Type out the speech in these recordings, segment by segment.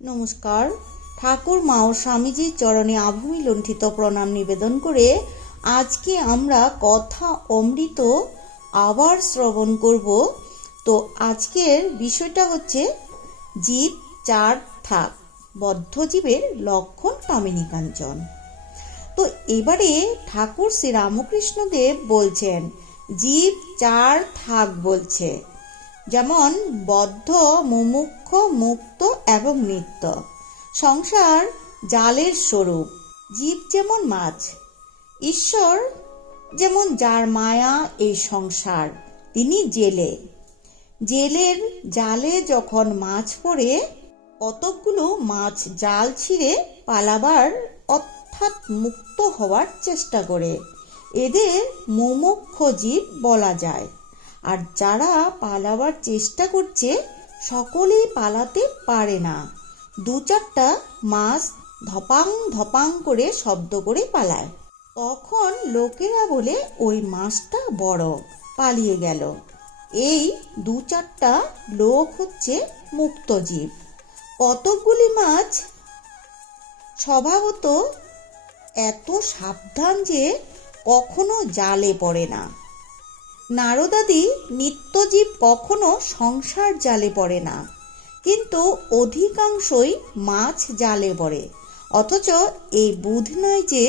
নমস্কার। ঠাকুর মা ও স্বামীজির চরণে আভূমি লুণ্ঠিত প্রণাম নিবেদন করে আজকে আমরা কথা অমৃত আবার শ্রবণ করব। তো আজকের বিষয়টা হচ্ছে জীব চার থাক বদ্ধজীবের লক্ষণ কামিনী কাঞ্চন। তো এবারে ঠাকুর শ্রী রামকৃষ্ণদেব বলছেন, জীব চার থাক বলছে। যেমন বদ্ধ, মুমুক্ষ মুক্ত এবং নিত্য। সংসার জালের স্বরূপ, জীব যেমন মাছ, ঈশ্বর যেমন যার মায়া এই সংসার, তিনি জেলে। জেলের জালে যখন মাছ পড়ে, কতকগুলো মাছ জাল ছিঁড়ে পালাবার অর্থাৎ মুক্ত হওয়ার চেষ্টা করে। এদের মুমুক্ষ জীব বলা যায়। আর যারা পালাবার চেষ্টা করছে সকলেই পালাতে পারে না। দু চারটা মাছ ধপাং ধপাং করে শব্দ করে পালায়। তখন লোকেরা বলে, ওই মাছটা বড়, পালিয়ে গেল। এই দু চারটা লোক হচ্ছে মুক্ত জীব কতকগুলি মাছ স্বভাবত এত সাবধান যে কখনো জালে পড়ে না। নারদাদি নিত্যজীব কখনো সংসার জালে পড়ে না, কিন্তু অধিকাংশই মাছ জালে পড়ে। অথচ এই বুধ নয় যে,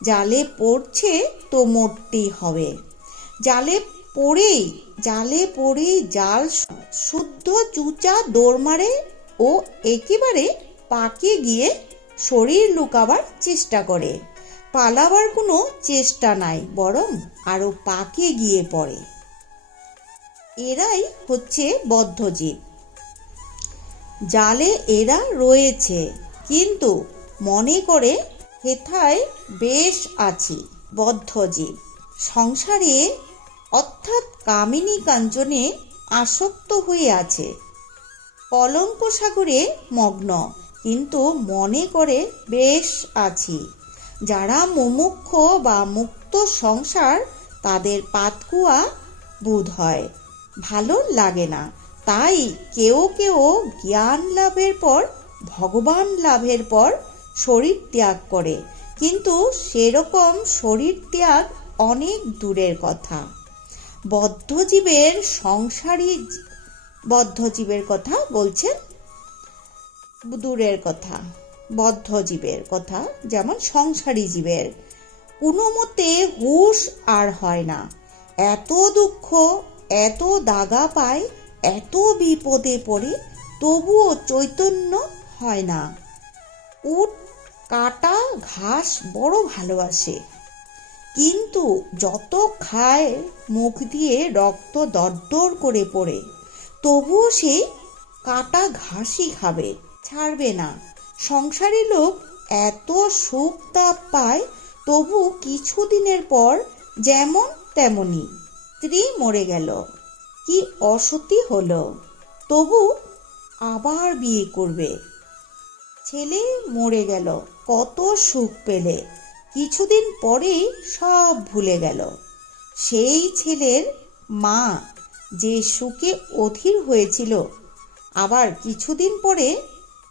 জালে পড়ছে তো মরতেই হবে। জালে পড়েই জালে পড়েই জাল শুদ্ধ চুচা দৌড় মারে ও একেবারে পাকে গিয়ে শরীর লুকাবার চেষ্টা করে। পালাবার কোনো চেষ্টা নাই, বরং আরও পাকে গিয়ে পড়ে। এরাই হচ্ছে বদ্ধজীব জালে এরা রয়েছে, কিন্তু মনে করে হেথায় বেশ আছি বদ্ধজীব সংসারে অর্থাৎ কামিনী কাঞ্চনে আসক্ত হয়ে আছে। কলঙ্ক সাগরে মগ্ন, কিন্তু মনে করে বেশ আছি। যারা মুমুক্ষ বা মুক্ত সংসার, তাদের পাতকুয়া বুধ হয়। ভালো লাগে না। তাই কেউ কেউ জ্ঞান লাভের পর, ভগবান লাভের পর শরীর ত্যাগ করে। কিন্তু সেরকম শরীর ত্যাগ অনেক দূরের কথা। বদ্ধজীবের সংসারী বদ্ধজীবের কথা বলছেন দূরের কথা। বদ্ধজীবের কথা, যেমন সংসারী জীবের। কোনো মতে হুশ আর হয় না। এত দুঃখ, এত দাগা পায়, এত বিপদে পড়ে, তবুও চৈতন্য হয় না। উট, কাটা, ঘাস বড় ভালোবাসে। কিন্তু যত খায়, মুখ দিয়ে রক্ত দরদর করে পড়ে, তবুও সে কাটা ঘাসই খাবে, ছাড়বে না। সংসারী লোক এত সুখ তাপ পায়, তবু কিছুদিনের পর যেমন তেমনি স্ত্রী মরে গেল। কি অসতি হলো। তবু আবার বিয়ে করবে। ছেলে মরে গেল, কত সুখ পেলে। কিছুদিন পরেই সব ভুলে গেল। সেই ছেলের মা যে সুখে অধীর হয়েছিল, আবার কিছুদিন পরে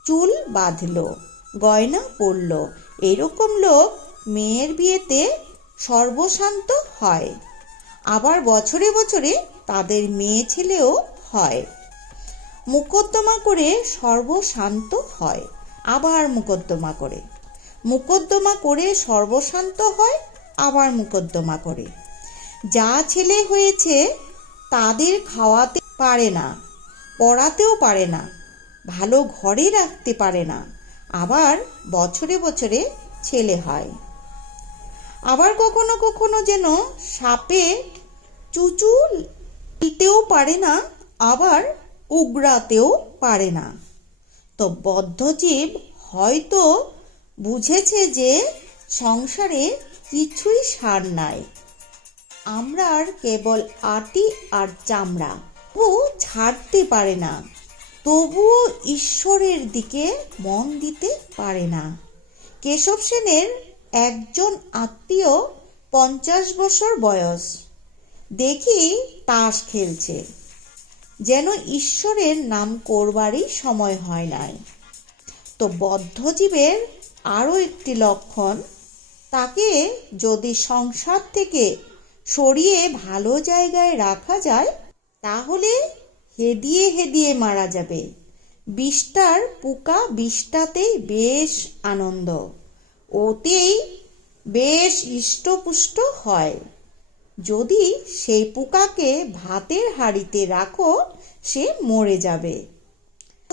চুল বাঁধল, গয়না পরল। এরকম লোক মেয়ের বিয়েতে সর্বশান্ত হয়। আবার বছরে বছরে তাদের মেয়ে ছেলেও হয়। মুকদ্দমা করে সর্বশান্ত হয়। আবার মুকদ্দমা করে। মুকদ্দমা করে সর্বশান্ত হয়, আবার মুকদ্দমা করে। যা ছেলে হয়েছে তাদের খাওয়াতে পারে না, পড়াতেও পারে না। ভালো ঘরে রাখতে পারে না। আবার বছরে বছরে ছেলে হয়। আবার কখনো কখনো যেন সাপে চুচু দিতেও পারে না, আবার উগড়াতেও পারে না। তো বদ্ধজীব হয়তো বুঝেছে যে সংসারে কিছুই সার নাই। আমরা আর কেবল আটি আর চামড়া। ও ছাড়তে পারে না। তবুও ঈশ্বরের দিকে মন দিতে পারে না। কেশব সেনের একজন আত্মীয় পঞ্চাশ বছর বয়স। দেখি তাস খেলছে। যেন ঈশ্বরের নাম করবারই সময় হয় নাই। তো বদ্ধজীবের আরও একটি লক্ষণ, তাকে যদি সংসার থেকে সরিয়ে ভালো জায়গায় রাখা যায়, তাহলে হেদিয়ে হেদিয়ে মারা যাবে। বিষ্টার পোকা বিষ্টাতেই বেশ আনন্দ। ওতেই বেশ ইষ্টপুষ্ট হয়। যদি সেই পোকাকে ভাতের হাঁড়িতে রাখো, সে মরে যাবে।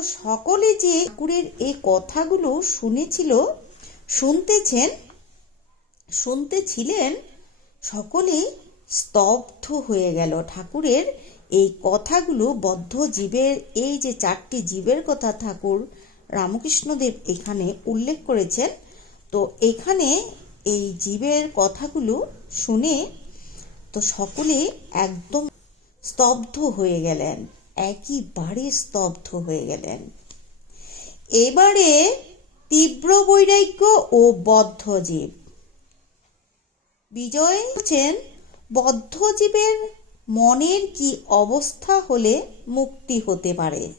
সকলে যে ঠাকুরের এই কথাগুলো শুনেছিল, শুনতেছেন, শুনতেছিলেন সকলে স্তব্ধ হয়ে গেল ঠাকুরের এই কথাগুলো বদ্ধ জীবের, এই যে চারটি জীবের কথা ঠাকুর রামকৃষ্ণদেব এখানে উল্লেখ করেছেন। তো এখানে এই জীবের কথাগুলো শুনে তো সকলে একদম স্তব্ধ হয়ে গেলেন একইবারে স্তব্ধ হয়ে গেলেন। এবারে তীব্র বৈরাগ্য ও বদ্ধ জীব। বিজয় হচ্ছেন বদ্ধজীবের মনের কি অবস্থা হলে মুক্তি হতে পারে?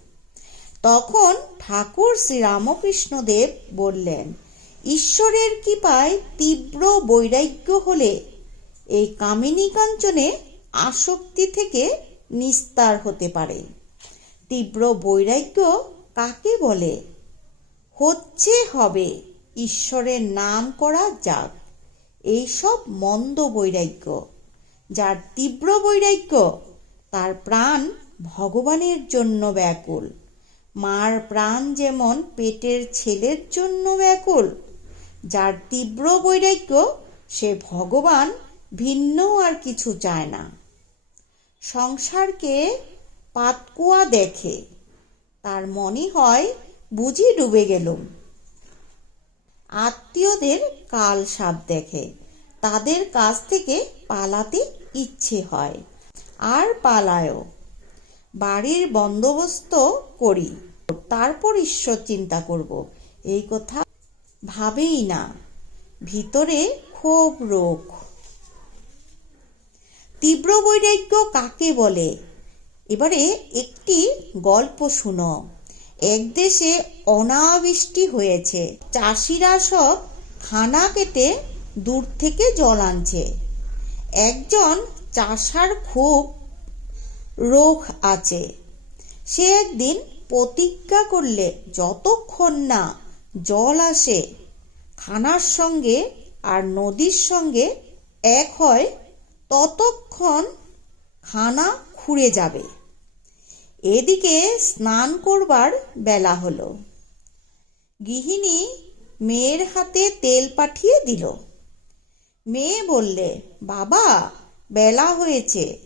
তখন ঠাকুর শ্রী রামকৃষ্ণদেব বললেন, ঈশ্বরের কৃপায় তীব্র বৈরাগ্য হলে এই কামিনী কাঞ্চনে আসক্তি থেকে নিস্তার হতে পারে। তীব্র বৈরাগ্য কাকে বলে? হচ্ছে হবে, ঈশ্বরের নাম করা যাক। এইসব মন্দ বৈরাগ্য। যার তীব্র বৈরাগ্য, তার প্রাণ ভগবানের জন্য ব্যাকুল। মার প্রাণ যেমন পেটের ছেলের জন্য ব্যাকুল, যার তীব্র বৈরাগ্য, সে ভগবান ভিন্ন আর কিছু চায় না। সংসারকে পাতকুয়া দেখে, তার মনে হয় বুঝি ডুবে গেলুম। আত্মীয়দের কাল সাপ দেখে, তাদের কাছ থেকে পালাতে ইচ্ছে হয়। আর পালায়ও। বাড়ির বন্দোবস্ত করি। তারপর ঈশ্বর চিন্তা করব। এই কথা ভাবেই না। ভিতরে ক্ষোভ রোগ। তীব্র বৈরাগ্য কাকে বলে? এবারে একটি গল্প শুনো। এক দেশে অনাবৃষ্টি হয়েছে। চাষিরা সব খানা কেটে দূর থেকে জল আনছে। একজন চাষার খুব রোগ আছে। সে একদিন প্রতিজ্ঞা করলে যতক্ষণ না জল আসে, খানার সঙ্গে আর নদীর সঙ্গে এক হয়, ততক্ষণ খানা খুঁড়ে যাবে। এদিকে স্নান করবার বেলা হলো। গৃহিণী মেয়ের হাতে তেল পাঠিয়ে দিল। মেয়ে বললে, বাবা, বেলা হয়েছে,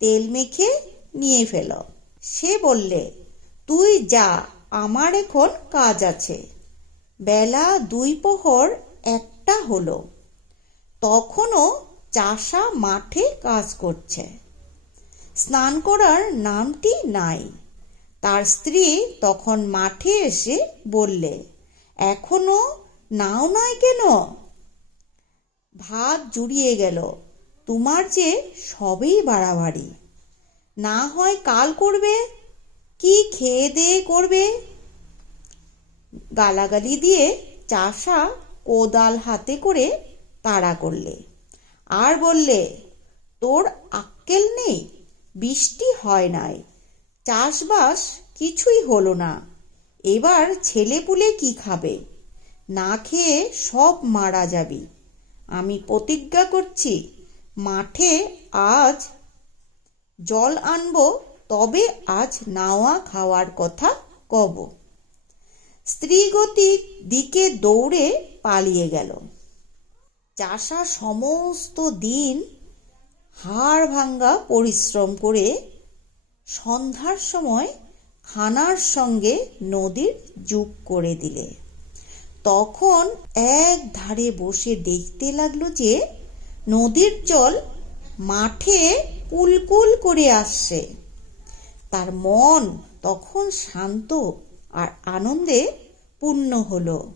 তেল মেখে নিয়ে ফেল। সে বললে, তুই যা, আমার এখন কাজ আছে। বেলা দুই প্রহর একটা হলো। তখনও চাষা মাঠে কাজ করছে। স্নান করার নামটি নাই। তার স্ত্রী তখন মাঠে এসে বললে, এখনও নাও নাই কেন? ভাত জুড়িয়ে গেল। তোমার যে সবই বাড়াবাড়ি। না হয় কাল করবে, কি খেয়ে দিয়ে করবে? গালাগালি দিয়ে চাষা কোদাল হাতে করে তাড়া করলে। আর বললে, তোর আক্কেল নেই, বৃষ্টি হয় নাই। চাষবাস কিছুই হলো না। এবার ছেলেপুলে কি খাবে? না খেয়ে সব মারা যাবি। আমি প্রতিজ্ঞা করছি, মাঠে আজ জল আনব, তবে আজ নাওয়া খাওয়ার কথা কব। স্ত্রীগতিক দিকে দৌড়ে পালিয়ে গেল। চাষা সমস্ত দিন হাড় ভাঙ্গা পরিশ্রম করে সন্ধ্যার সময় খানার সঙ্গে নদীর যুগ করে দিলে। তখন এক ধারে বসে দেখতে লাগল যে নদীর জল মাঠে কুলকুল করে আসছে। তার মন তখন শান্ত আর আনন্দে পূর্ণ হলো।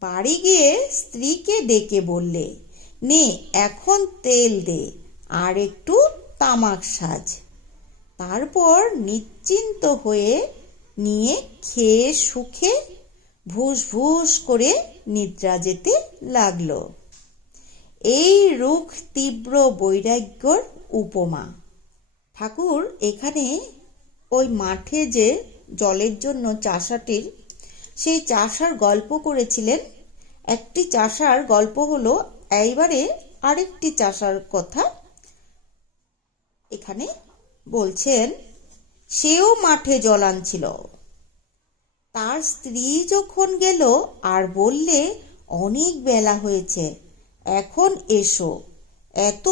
বাড়ি গিয়ে স্ত্রীকে ডেকে বললে, নে, এখন তেল দে আর একটু তামাক সাজ। তারপর নিশ্চিন্ত হয়ে নিয়ে খেয়ে সুখে ভুস ভুস করে নিদ্রা যেতে লাগল। এই রুখ তীব্র বৈরাগ্যর উপমা। ঠাকুর এখানে ওই মাঠে যে জলের জন্য চাষাটির, সেই চাষার গল্প করেছিলেন। একটি চাষার গল্প হলো, এইবারে আরেকটি চাষার কথা এখানে বলছেন, সেও মাঠে জল আনছিল। তার স্ত্রী যখন গেল আর বললে, অনেক বেলা হয়েছে, এখন এসো। এত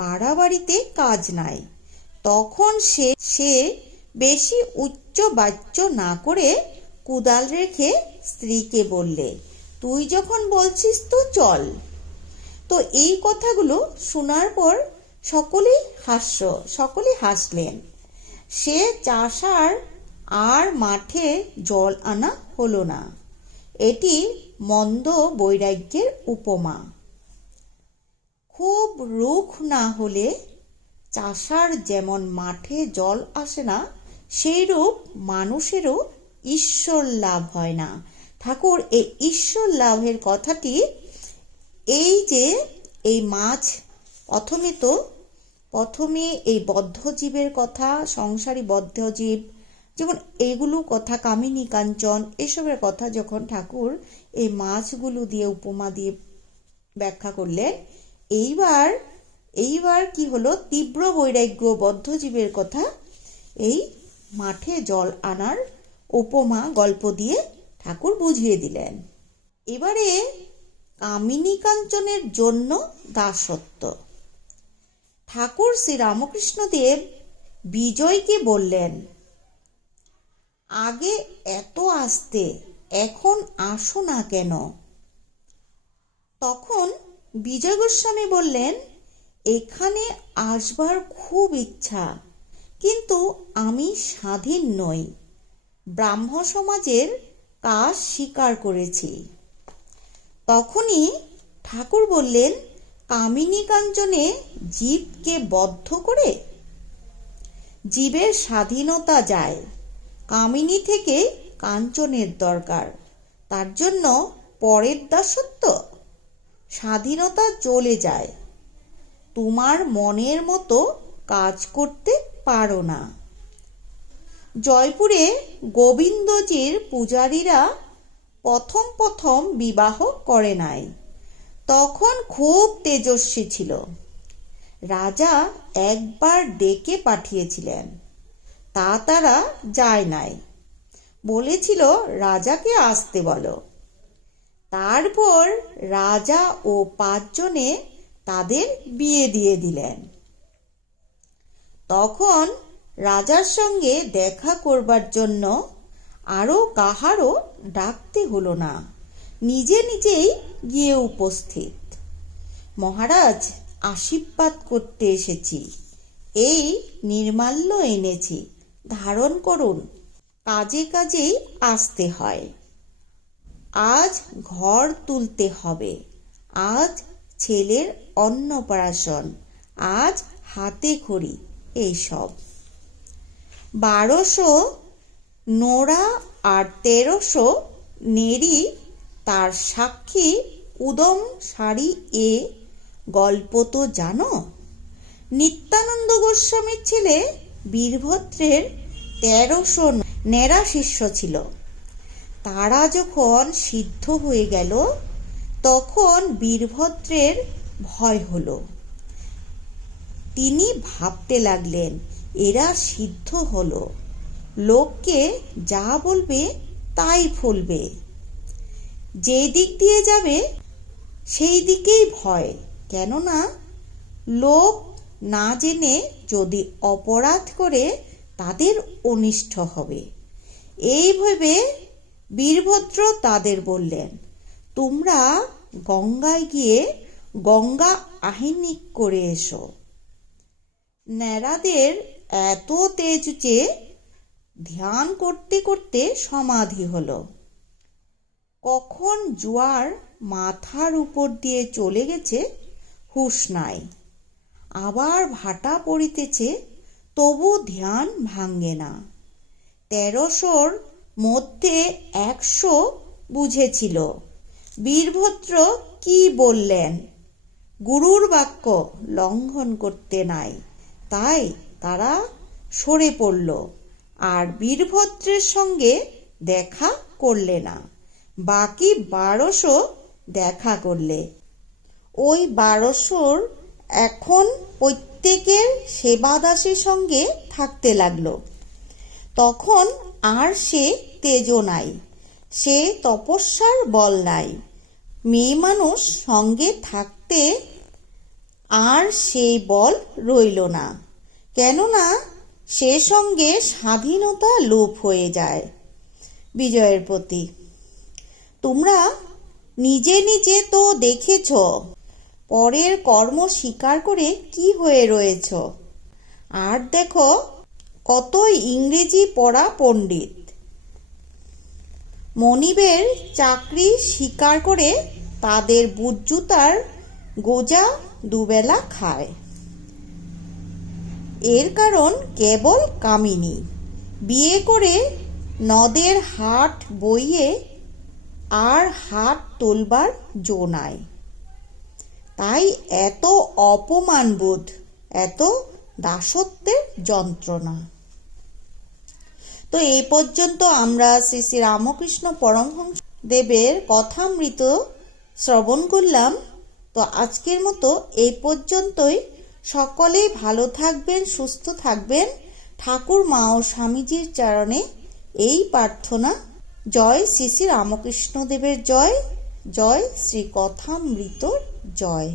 বাড়াবাড়িতে কাজ নাই। তখন সে সে বেশি উচ্চ বাচ্য না করে কুদাল রেখে স্ত্রীকে বললে, তুই যখন বলছিস তো চল। তো এই কথাগুলো শোনার পর সকলেই হাস্য, সকলেই হাসলেন। সে চাষার আর মাঠে জল আনা হলো না। এটি মন্দ বৈরাগ্যের উপমা। খুব রুখ না হলে চাষার যেমন মাঠে জল আসে না, সেইরূপ মানুষেরও ঈশ্বর লাভ হয় না। ঠাকুর, এই ঈশ্বর লাভের কথাটি এই যে এই মাছ প্রথমে তো প্রথমে এই বদ্ধজীবের কথা, সংসারী বদ্ধজীব যেমন এইগুলো কথা কামিনী, কাঞ্চন, এসবের কথা যখন ঠাকুর এই মাছগুলো দিয়ে উপমা দিয়ে ব্যাখ্যা করলেন, এইবার এইবার কি হলো? তীব্র বৈরাগ্য বদ্ধজীবের কথা এই মাঠে জল আনার উপমা, গল্প দিয়ে ঠাকুর বুঝিয়ে দিলেন। এবারে কামিনী কাঞ্চনের জন্য দাসত্ব। ঠাকুর শ্রী রামকৃষ্ণদেব বিজয়কে বললেন আগে এত আসতে, এখন আসো না কেন? তখন বিজয় গোস্বামী বললেন, এখানে আসবার খুব ইচ্ছা, কিন্তু আমি স্বাধীন নই। ব্রাহ্ম সমাজের কাজ স্বীকার করেছি। তখনই ঠাকুর বললেন, কামিনী কাঞ্চনে জীবকে বদ্ধ করে জীবের স্বাধীনতা যায়। কামিনী থেকে কাঞ্চনের দরকার। তার জন্য পরের দাসত্ব। স্বাধীনতা চলে যায়। তোমার মনের মতো কাজ করতে পারো না। জয়পুরে গোবিন্দজির পূজারীরা প্রথম প্রথম বিবাহ করে নাই। তখন খুব তেজস্বী ছিল। রাজা একবার ডেকে পাঠিয়েছিলেন। তা তারা যায় নাই। বলেছিল, রাজাকে আসতে বলো। তারপর রাজা ও পাঁচজনে তাদের বিয়ে দিয়ে দিলেন। তখন রাজার সঙ্গে দেখা করবার জন্য আরও কাহারও ডাকতে হলো না। নিজে নিজেই গিয়ে উপস্থিত। মহারাজ, আশীর্বাদ করতে এসেছি। এই নির্মাল্য এনেছি। ধারণ করুন, কাজে কাজেই আসতে হয়। আজ ঘর তুলতে হবে। আজ ছেলের অন্নপ্রাশন। আজ হাতে খড়ি এইসব বারোশো নোড়া আর তেরোশো নেড়ি, তার সাক্ষী উদম শাড়ি এ। গল্প তো জানো? নিত্যানন্দ গোস্বামীর ছেলে বীরভদ্রের তেরোশো ন্যাড়া শিষ্য ছিল। তারা যখন সিদ্ধ হয়ে গেল, তখন বীরভদ্রের ভয় হলো। তিনি ভাবতে লাগলেন, এরা সিদ্ধ হলো। লোককে যা বলবে তাই ফলবে। যে দিক দিয়ে যাবে, সেই দিকেই ভয়। কেননা, লোক না জেনে যদি অপরাধ করে, তাদের অনিষ্ট হবে। এই ভেবে বীরভদ্র তাদের বললেন, তোমরা গঙ্গায় গিয়ে গঙ্গা আহিনিক করে এসো। ন্যাড়াদের এত তেজ যে ধ্যান করতে করতে সমাধি হলো। কখন জোয়ার মাথার উপর দিয়ে চলে গেছে, হুঁশ নাই। আবার ভাটা পড়িতেছে, তবু ধ্যান ভাঙ্গে না। তেরোশোর মধ্যে একশো বুঝেছিল। বীরভদ্র কি বললেন? গুরুর বাক্য লঙ্ঘন করতে নাই, তাই তারা সরে পড়ল। আর বীরভদ্রের সঙ্গে দেখা করলে না, বাকি বারোশো দেখা করলে। ওই বারোশোর এখন প্রত্যেকের সেবাদাসের সঙ্গে থাকতে লাগল। তখন আর সে তেজ নাই, সে তপস্যার বল নাই। মেয়ে মানুষ সঙ্গে থাকতে আর সেই বল রইল না, কেননা সে সঙ্গে স্বাধীনতা লোপ হয়ে যায়। বিজয়ের প্রতি তোমরা নিজে নিজে তো দেখেছ পরের কর্ম স্বীকার করে কি হয়ে রয়েছ? আর দেখো কত ইংরেজি পড়া পণ্ডিত। মনিবের চাকরি স্বীকার করে তাদের বুজ্জুতার গোজা দুবেলা খায়। এর কারণ কেবল কামিনী। বিয়ে করে নদের হাট বইয়ে আর হাত তোলবার জো নাই। তাই এত অপমানবোধ, এত দাসত্বের যন্ত্রণা। তো এই পর্যন্ত আমরা শ্রী শ্রী রামকৃষ্ণ পরমহংস দেবের কথামৃত শ্রবণ করলাম। তো আজকের মতো এই পর্যন্তই। সকলেই ভালো থাকবেন, সুস্থ থাকবেন। ঠাকুর মা ও স্বামীজির চরণে এই প্রার্থনা। জয় শ্রী শ্রী রামকৃষ্ণ দেবের জয়। জয় শ্রী কথামৃতর জয়